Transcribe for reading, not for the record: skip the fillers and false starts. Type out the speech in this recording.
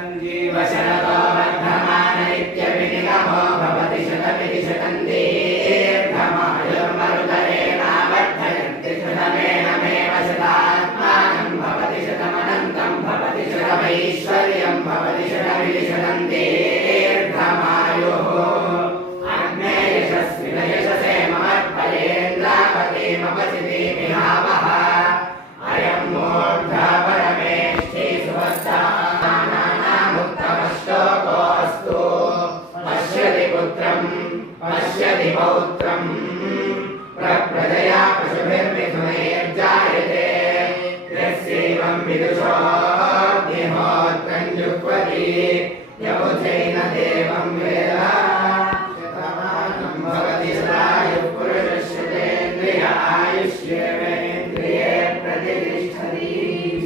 सञ्जीव शरदो वर्धमान इत्यभिनिगमो भवति शतमिति शतं दीर्घमायुर्मरुतरेणावर्धयन्ति शतमेनमेव शतात्मानं भवति शतमनन्तं भवति शतमैश्वर्यं भवति शतमिति शतं दीर्घमायुः अग्ने यशस्विन यशसे ममर्पयेन्द्रापतिमपचितिमिहावः अयं मूर्धपरमेष्ठी सुवत्सानामुत्तमश्लोकोऽस्तु पश्यति पुत्रं पश्यति पौत्रं प्रप्रजया पशुभिर्मिथुनैर्जायते यस्यैवं विदुषोऽग्निहोत्रं जुह्वति यमुचैन देवं